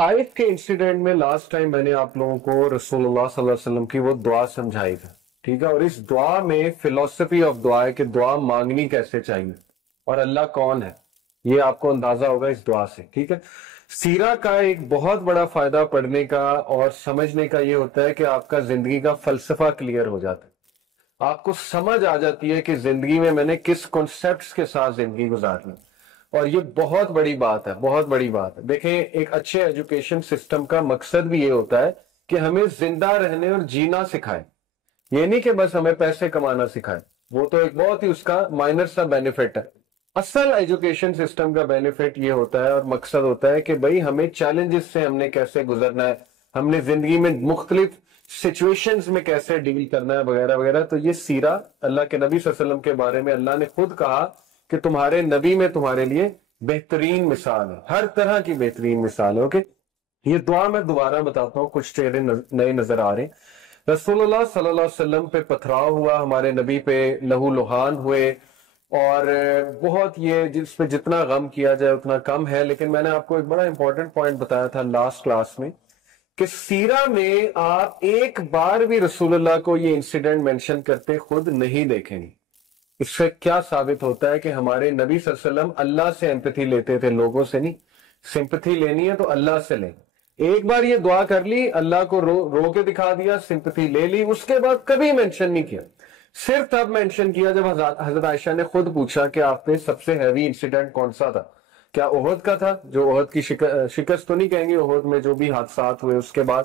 طائف کے انسیڈنٹ میں last time میں نے آپ لوگوں کو رسول اللہ صلی اللہ علیہ وسلم کی وہ دعا سمجھائی تھی، ٹھیک ہے، اور اس دعا میں فلسفی آف دعا ہے کہ دعا مانگنی کیسے چاہیے اور اللہ کون ہے، یہ آپ کو اندازہ ہوگا اس دعا سے، ٹھیک ہے۔ سیرہ کا ایک بہت بڑا فائدہ پڑھنے کا اور سمجھنے کا یہ ہوتا ہے کہ آپ کا زندگی کا فلسفہ کلیئر ہو جاتا ہے، آپ کو سمجھ آ جاتی ہے کہ زندگی میں نے کس کانسیپٹس کے ساتھ زندگی گزارنی، اور یہ بہت بڑی بات ہے، بہت بڑی بات ہے۔ دیکھیں، ایک اچھے ایجوکیشن سسٹم کا مقصد بھی یہ ہوتا ہے کہ ہمیں زندہ رہنے اور جینا سکھائے، یہ نہیں کہ بس ہمیں پیسے کمانا سکھائے، وہ تو ایک بہت ہی اس کا مائنر سا بینیفٹ ہے۔ اصل ایجوکیشن سسٹم کا بینیفٹ یہ ہوتا ہے اور مقصد ہوتا ہے کہ بھئی ہمیں چیلنجز سے ہم نے کیسے گزرنا ہے، ہم نے زندگی میں مختلف سچویشنز میں کیسے ڈیل کرنا ہے وغیرہ وغیرہ۔ تو یہ سیرہ اللہ کے نبی صلی اللہ علیہ وسلم کے بارے میں اللہ نے خود کہا کہ تمہارے نبی میں تمہارے لیے بہترین مثال ہے، ہر طرح کی بہترین مثال ہے۔ اوکے، یہ دعا میں دوبارہ بتاتا ہوں، کچھ چہرے نئے نظر آ رہے ہیں۔ رسول اللہ صلی اللہ علیہ وسلم پہ پتھراؤ ہوا، ہمارے نبی پہ لہو لہان ہوئے، اور بہت یہ جس پہ جتنا غم کیا جائے اتنا کم ہے۔ لیکن میں نے آپ کو ایک بڑا امپورٹنٹ پوائنٹ بتایا تھا لاسٹ کلاس میں کہ سیرہ میں آپ ایک بار بھی رسول اللہ کو یہ انسیڈنٹ مینشن کرتے خود نہیں دیکھیں گے۔ اس سے کیا ثابت ہوتا ہے کہ ہمارے نبی صلی اللہ علیہ وسلم اللہ سے ایمپتھی لیتے تھے، لوگوں سے نہیں۔ سمپتھی لینی ہے تو اللہ سے لیں۔ ایک بار یہ دعا کر لی، اللہ کو رو کے دکھا دیا، سمپتھی لے لی، اس کے بعد کبھی مینشن نہیں کیا۔ صرف تب مینشن کیا جب حضرت عائشہ نے خود پوچھا کہ آپ نے سب سے ہیوی انسیڈنٹ کون سا تھا؟ کیا احد کا تھا؟ جو احد کی شکست تو نہیں کہیں گے، احد میں جو بھی حادثات ہوئے اس کے بعد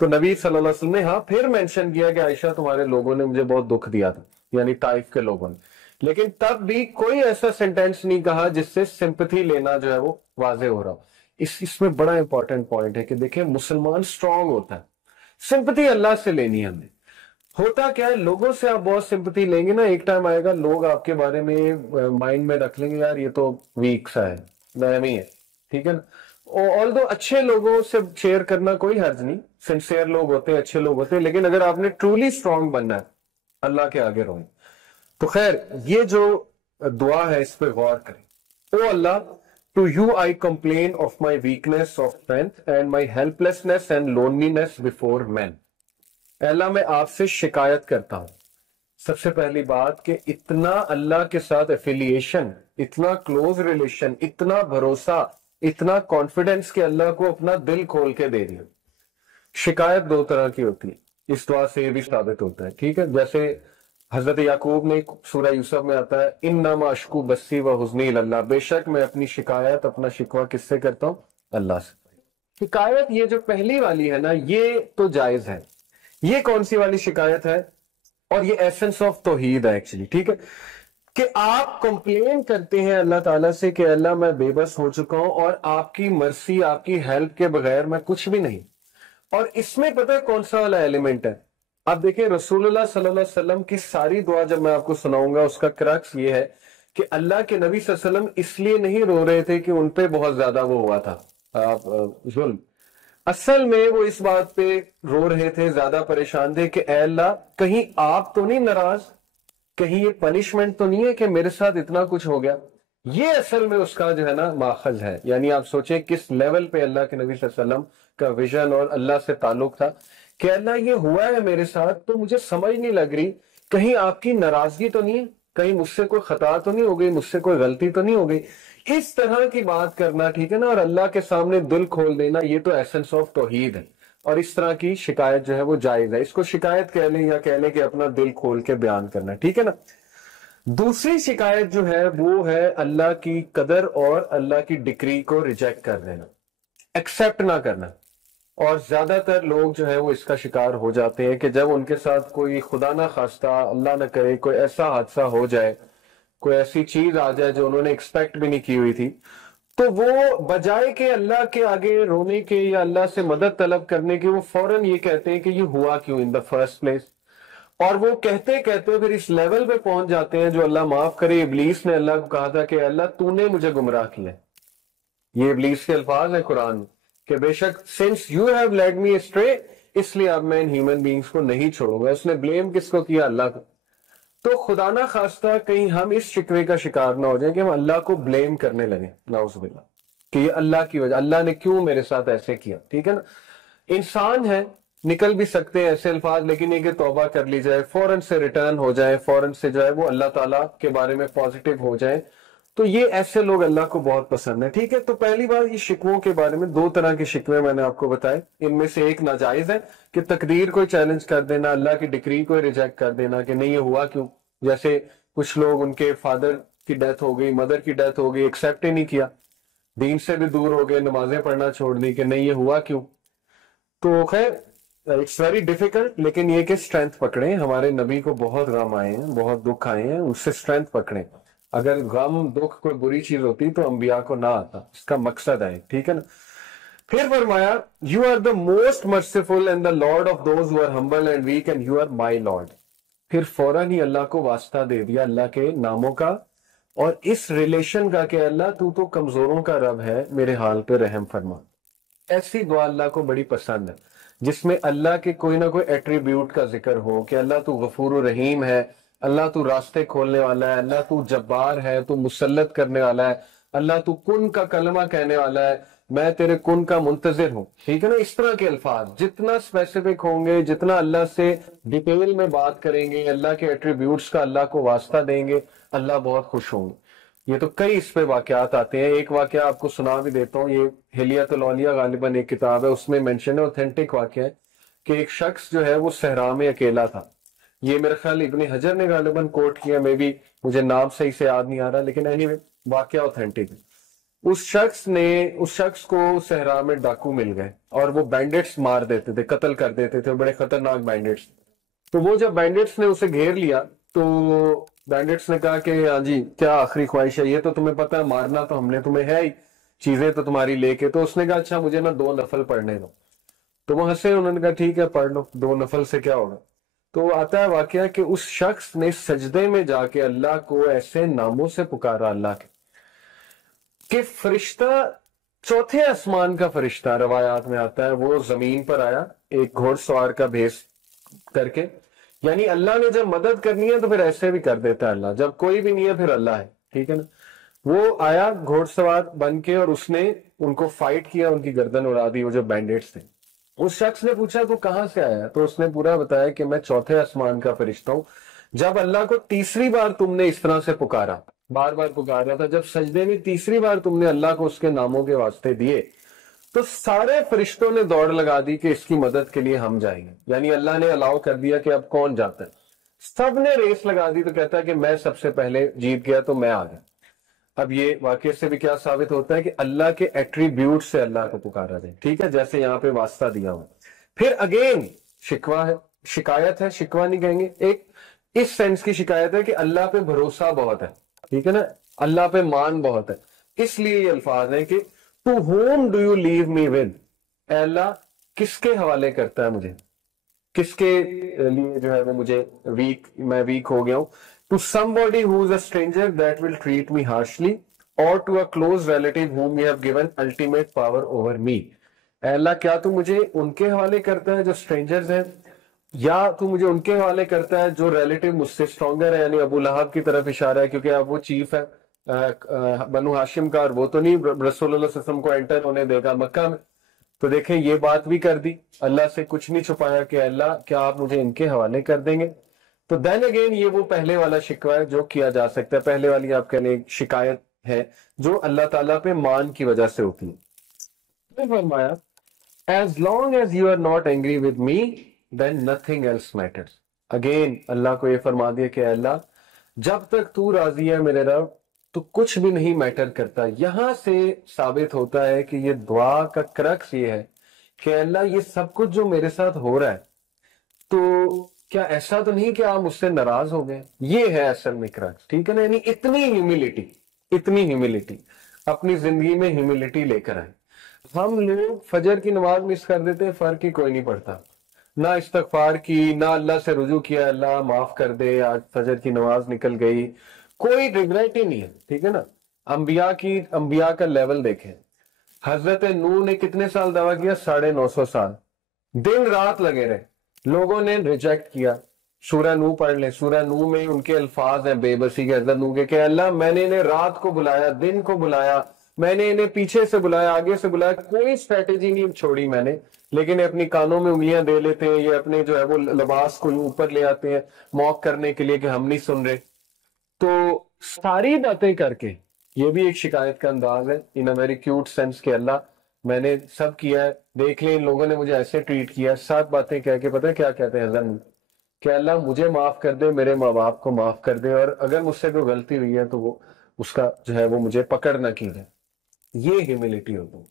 تو نبی صلی اللہ علیہ وسلم نے ہاں پھر مینشن کیا کہ عائشہ تمہارے لوگوں نے مجھے بہت دکھ دیا تھا، یعنی طائف کے لوگوں نے۔ لیکن تب بھی کوئی ایسا سینٹینس نہیں کہا جس سے سمپتھی لینا جو ہے وہ واضح ہو رہا ہو۔ اس میں بڑا امپورٹنٹ پوائنٹ ہے کہ دیکھیں مسلمان سٹرونگ ہوتا ہے، سمپتھی اللہ سے لینی ہے ہمیں۔ ہوتا کیا ہے، لوگوں سے آپ بہت سمپتھی لیں گے نا، ایک ٹائم آئے گا لوگ آپ کے بارے میں مائنڈ میں رکھ لیں گے یار یہ تو ویک سا ہے، نرمی ہے، ٹھیک ہے نا۔ آلدو اچھے لوگوں سے شیئر کرنا کوئی حرج نہیں، سنسیئر لوگ ہوتے ہیں، اچھے لوگ ہوتے ہیں، لیکن اگر آپ نے ٹرولی سٹرونگ بننا ہے اللہ کے آگے رہو۔ تو خیر، یہ جو دعا ہے اس پہ غور کریں۔ او اللہ، to you I complain of my weakness of strength and my helplessness and loneliness before men. اے اللہ، میں آپ سے شکایت کرتا ہوں، سب سے پہلی بات کہ اتنا اللہ کے ساتھ ایفیلیشن، اتنا کلوز ریلیشن، اتنا بھروسہ، اتنا کانفیڈنس کہ اللہ کو اپنا دل کھول کے دے دیا۔ شکایت دو طرح کی ہوتی ہے، اس دعا سے یہ بھی ثابت ہوتا ہے، ٹھیک ہے۔ جیسے حضرت یعقوب میں سورہ یوسف میں آتا ہے انما اشکو بسی و حزنی اللہ، بے شک میں اپنی شکایت، اپنا شکوہ کس سے کرتا ہوں؟ اللہ سے۔ شکایت یہ جو پہلی والی ہے نا، یہ تو جائز ہے۔ یہ کون سی والی شکایت ہے؟ اور یہ ایسنس آف توحید ہے ایکچولی، ٹھیک ہے، کہ آپ کمپلین کرتے ہیں اللہ تعالیٰ سے کہ اللہ میں بے بس ہو چکا ہوں اور آپ کی مرسی، آپ کی ہیلپ کے بغیر میں کچھ بھی نہیں۔ اور اس میں پتہ ہے کون سا والا ایلیمنٹ ہے؟ آپ دیکھیں رسول اللہ صلی اللہ علیہ وسلم کی ساری دعا جب میں آپ کو سناؤں گا، اس کا کرکس یہ ہے کہ اللہ کے نبی صلی اللہ علیہ وسلم اس لیے نہیں رو رہے تھے کہ ان پہ بہت زیادہ وہ ہوا تھا ظلم، اصل میں وہ اس بات پہ رو رہے تھے، زیادہ پریشان تھے کہ اے اللہ کہیں آپ تو نہیں ناراض، کہیں یہ پنشمنٹ تو نہیں ہے کہ میرے ساتھ اتنا کچھ ہو گیا۔ یہ اصل میں اس کا جو ہے نا ماخذ ہے۔ یعنی آپ سوچیں کس لیول پہ اللہ کے نبی صلی اللہ علیہ وسلم کا ویژن اور اللہ سے تعلق تھا کہ اللہ یہ ہوا ہے میرے ساتھ تو مجھے سمجھ نہیں لگ رہی، کہیں آپ کی ناراضگی تو نہیں ہے، کہیں مجھ سے کوئی خطا تو نہیں ہو گئی، مجھ سے کوئی غلطی تو نہیں ہو گئی۔ اس طرح کی بات کرنا، ٹھیک ہے نا، اور اللہ کے سامنے دل کھول دینا، یہ تو ایسنس آف توحید ہے۔ اور اس طرح کی شکایت جو ہے وہ جائز ہے، اس کو شکایت کہہ لیں یا کہہ لیں کہ اپنا دل کھول کے بیان کرنا، ٹھیک ہے نا۔ دوسری شکایت جو ہے وہ ہے اللہ کی قدر اور اللہ کی ڈکری کو ریجیکٹ کر دینا، ایکسپٹ نہ کرنا۔ اور زیادہ تر لوگ جو ہے وہ اس کا شکار ہو جاتے ہیں کہ جب ان کے ساتھ کوئی خدا نہ خواستہ، اللہ نہ کرے، کوئی ایسا حادثہ ہو جائے، کوئی ایسی چیز آ جائے جو انہوں نے ایکسپیکٹ بھی نہیں کی ہوئی تھی، تو وہ بجائے کہ اللہ کے آگے رونے کے یا اللہ سے مدد طلب کرنے کے، وہ فوراً یہ کہتے ہیں کہ یہ ہوا کیوں ان دا فرسٹ پلیس۔ اور وہ کہتے کہتے پھر اس لیول پہ پہنچ جاتے ہیں جو اللہ معاف کرے، ابلیس نے اللہ کو کہا تھا کہ اللہ تو نے مجھے گمراہ کیا۔ یہ ابلیس کے الفاظ ہیں قرآن کہ بے شک since you have led me astray، اس لیے اب میں ان ہیومن بینگز کو نہیں چھوڑوں گا۔ اس نے بلیم کس کو کیا؟ اللہ کو۔ تو خدا نہ خواستہ کہیں ہم اس شکوے کا شکار نہ ہو جائیں کہ ہم اللہ کو بلیم کرنے لگیں، نعوذ باللہ، کہ یہ اللہ کی وجہ، اللہ نے کیوں میرے ساتھ ایسے کیا، ٹھیک ہے نا. انسان ہے، نکل بھی سکتے ہیں ایسے الفاظ، لیکن یہ کہ توبہ کر لی جائے، فوراً سے ریٹرن ہو جائیں، فوراً سے جو ہے وہ اللہ تعالیٰ کے بارے میں پازیٹیو ہو جائیں، تو یہ ایسے لوگ اللہ کو بہت پسند ہے. ٹھیک ہے، تو پہلی بار یہ شکووں کے بارے میں 2 طرح کے شکوے میں نے آپ کو بتائے. ان میں سے ایک ناجائز ہے کہ تقدیر کو چیلنج کر دینا، اللہ کی ڈکری کو ریجیکٹ کر دینا کہ نہیں یہ ہوا کیوں. جیسے کچھ لوگ ان کے فادر کی ڈیتھ ہو گئی، مدر کی ڈیتھ ہو گئی، ایکسیپٹ ہی نہیں کیا، دین سے بھی دور ہو گئے، نمازیں پڑھنا چھوڑ دی کہ نہیں یہ ہوا کیوں. تو خیر اٹس ویری ڈیفیکلٹ، لیکن یہ کہ اسٹرینتھ پکڑیں. ہمارے نبی کو بہت غم آئے ہیں، بہت دکھ آئے ہیں، اس سے اسٹرینتھ پکڑیں. اگر غم دکھ کوئی بری چیز ہوتی تو انبیاء کو نہ آتا، اس کا مقصد ہے، ٹھیک ہے نا. پھر فرمایا you are the most merciful and the lord of those who are humble and weak and you are my lord. پھر فوراً ہی اللہ کو واسطہ دے دیا اللہ کے ناموں کا اور اس ریلیشن کا کہ اللہ تو کمزوروں کا رب ہے، میرے حال پہ رحم فرما. ایسی دعا اللہ کو بڑی پسند ہے جس میں اللہ کے کوئی نہ کوئی ایٹریبیوٹ کا ذکر ہو کہ اللہ تو غفور و رحیم ہے، اللہ تو راستے کھولنے والا ہے، اللہ تو جبار ہے، تو مسلط کرنے والا ہے، اللہ تو کن کا کلمہ کہنے والا ہے، میں تیرے کن کا منتظر ہوں. ٹھیک ہے نا، اس طرح کے الفاظ جتنا اسپیسیفک ہوں گے، جتنا اللہ سے ڈیٹیل میں بات کریں گے، اللہ کے ایٹریبیوٹس کا اللہ کو واسطہ دیں گے، اللہ بہت خوش ہوں گے. یہ تو کئی اس پہ واقعات آتے ہیں. ایک واقعہ آپ کو سنا بھی دیتا ہوں، یہ ہلیات الاولیاء غالباً ایک کتاب ہے، اس میں مینشن ہے، اوتھینٹک واقعہ ہے کہ ایک شخص جو ہے وہ صحرا میں اکیلا تھا. یہ میرے خیال ابن حجر نے غالباً کوٹ کیا، میں بھی مجھے نام صحیح سے یاد نہیں آ رہا، لیکن anyway واقعہ اوتھینٹک ہے. اس شخص کو صحرا میں ڈاکو مل گئے اور وہ بینڈٹس مار دیتے تھے، قتل کر دیتے تھے، بڑے خطرناک بینڈٹس. تو وہ جب بینڈٹس نے اسے گھیر لیا تو بینڈٹس نے کہا کہ ہاں جی کیا آخری خواہش ہے، یہ تو تمہیں پتہ ہے مارنا تو ہم نے تمہیں ہے ہی، چیزیں تو تمہاری لے کے. تو اس نے کہا اچھا مجھے نا 2 نفل پڑھنے دو. تو وہ ہنسے، انہوں نے کہا ٹھیک ہے پڑھ لو، 2 نفل سے کیا ہوگا. تو آتا ہے واقعہ کہ اس شخص نے سجدے میں جا کے اللہ کو ایسے ناموں سے پکارا اللہ کے کہ فرشتہ، چوتھے آسمان کا فرشتہ روایات میں آتا ہے، وہ زمین پر آیا ایک گھوڑ سوار کا بھیس کر کے. یعنی اللہ نے جب مدد کرنی ہے تو پھر ایسے بھی کر دیتا ہے اللہ، جب کوئی بھی نہیں ہے پھر اللہ ہے، ٹھیک ہے نا. وہ آیا گھوڑ سوار بن کے اور اس نے ان کو فائٹ کیا، ان کی گردن اڑا دی، وہ جو بینڈیٹس تھے. اس شخص نے پوچھا تو کہاں سے آیا، تو اس نے پورا بتایا کہ میں چوتھے آسمان کا فرشتہ ہوں. جب اللہ کو تیسری بار تم نے اس طرح سے پکارا، بار بار پکار رہا تھا، جب سجدے میں تیسری بار تم نے اللہ کو اس کے ناموں کے واسطے دیے تو سارے فرشتوں نے دوڑ لگا دی کہ اس کی مدد کے لیے ہم جائیں گے. یعنی اللہ نے الاؤ کر دیا کہ اب کون جاتا ہے. سب نے ریس لگا دی، تو کہتا ہے کہ میں سب سے پہلے جیت گیا تو میں آ گیا. اب یہ واقعے سے بھی کیا ثابت ہوتا ہے کہ اللہ کے ایٹریبیوٹ سے اللہ کو پکارا جائے، ٹھیک ہے، جیسے یہاں پہ واسطہ دیا ہوا. پھر اگین شکوہ ہے، شکایت ہے، شکوہ نہیں کہیں گے، ایک اس سینس کی شکایت ہے کہ اللہ پہ بھروسہ بہت ہے، ٹھیک ہے نا، اللہ پہ مان بہت ہے. اس لیے یہ الفاظ ہیں کہ To whom do you leave me with؟ اے اللہ کس کے حوالے کرتا ہے مجھے، کس کے لیے جو ہے وہ مجھے میں ویک ہو گیا ہوں. To somebody who is a stranger that will treat me harshly or to a close relative whom you have given ultimate power over me. اے اللہ کیا تو مجھے ان کے حوالے کرتا ہے جو اسٹرینجرز ہیں، یا تو مجھے ان کے حوالے کرتا ہے جو ریلیٹیو مجھ سے اسٹرانگر ہے. یعنی ابو لہب کی طرف اشارہ ہے کیونکہ اب وہ چیف ہے بنو ہاشم کا، اور وہ تو نہیں رسول اللہ صلی اللہ علیہ وسلم کو انٹر ہونے دے گا مکہ میں. تو دیکھیں یہ بات بھی کر دی، اللہ سے کچھ نہیں چھپایا کہ اللہ کیا آپ مجھے ان کے حوالے کر دیں گے. تو دین اگین یہ وہ پہلے والا شکوہ ہے جو کیا جا سکتا ہے، پہلے والی آپ کہہ لیں شکایت ہے جو اللہ تعالیٰ پہ مان کی وجہ سے ہوتی ہے. فرمایا as long as you are not angry with me then nothing else matters. Again اللہ کو یہ فرما دیا کہ اللہ جب تک تو راضی ہے میرے رب تو کچھ بھی نہیں میٹر کرتا. یہاں سے ثابت ہوتا ہے کہ یہ دعا کا کرکس یہ ہے کہ اللہ یہ سب کچھ جو میرے ساتھ ہو رہا ہے تو کیا ایسا تو نہیں کہ آپ مجھ سے ناراض ہو گئے. یہ ہے اصل میں کرکس، ٹھیک ہے نا. یعنی اتنی ہیوملٹی اپنی زندگی میں ہیوملٹی لے کر آئے. ہم لوگ فجر کی نماز مس کر دیتے ہیں، فرق ہی کوئی نہیں پڑتا، نہ استغفار کی، نہ اللہ سے رجوع کیا اللہ معاف کر دے آج فجر کی نماز نکل گئی، کوئی ریگریٹ ہی نہیں ہے، ٹھیک ہے نا. انبیاء کا لیول دیکھیں. حضرت نوح نے کتنے سال دعویٰ کیا؟ 950 سال، دن رات لگے رہے، لوگوں نے ریجیکٹ کیا. سورہ نوح پڑھ لیں، سورہ نوح میں ان کے الفاظ ہیں بے بسی کے حضرت نوح کے کہ اللہ میں نے انہیں رات کو بلایا، دن کو بلایا، میں نے انہیں پیچھے سے بلایا, آگے سے بلایا, کوئی اسٹریٹجی نہیں چھوڑی میں نے, لیکن اپنی کانوں میں انگلیاں دے لیتے ہیں, یا اپنے جو ہے وہ لباس کو اوپر لے آتے ہیں موک کرنے کے لیے کہ ہم نہیں سن رہے. تو ساری باتیں کر کے, یہ بھی ایک شکایت کا انداز ہے ان اے ویری کیوٹ سینس کہ اللہ میں نے سب کیا ہے, دیکھ لیں ان لوگوں نے مجھے ایسے ٹریٹ کیا, 7 باتیں کہہ کے پتہ ہے کیا کہتے ہیں حضرت کہ اللہ مجھے معاف کر دے, میرے ماں باپ کو معاف کر دے, اور اگر مجھ سے کوئی غلطی ہوئی ہے تو وہ اس کا جو ہے وہ مجھے پکڑ نہ کی جائے. یہ ہیوملٹی ہوتی ہے.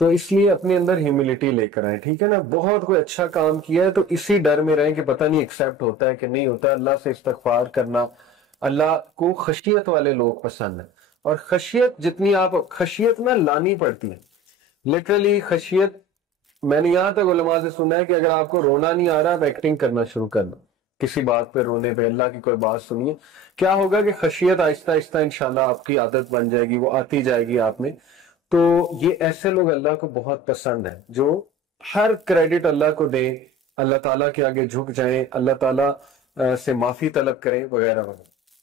تو اس لیے اپنے اندر ہیوملٹی لے کر آئیں, ٹھیک ہے نا. بہت کوئی اچھا کام کیا ہے تو اسی ڈر میں رہیں کہ پتہ نہیں ایکسیپٹ ہوتا ہے کہ نہیں ہوتا. اللہ سے استغفار کرنا, اللہ کو خشیت والے لوگ پسند ہیں, اور خشیت جتنی آپ خشیت نہ لانی پڑتی ہے, لٹرلی خشیت. میں نے یہاں تک علماء سے سنا ہے کہ اگر آپ کو رونا نہیں آ رہا, آپ ایکٹنگ کرنا شروع کرنا کسی بات پہ رونے پہ, اللہ کی کوئی بات سنیے, کیا ہوگا کہ خشیت آہستہ آہستہ انشاءاللہ آپ کی عادت بن جائے گی, وہ آتی جائے گی آپ میں. تو یہ ایسے لوگ اللہ کو بہت پسند ہیں جو ہر کریڈٹ اللہ کو دیں, اللہ تعالیٰ کے آگے جھک جائیں, اللہ تعالیٰ سے معافی طلب کریں وغیرہ وغیرہ.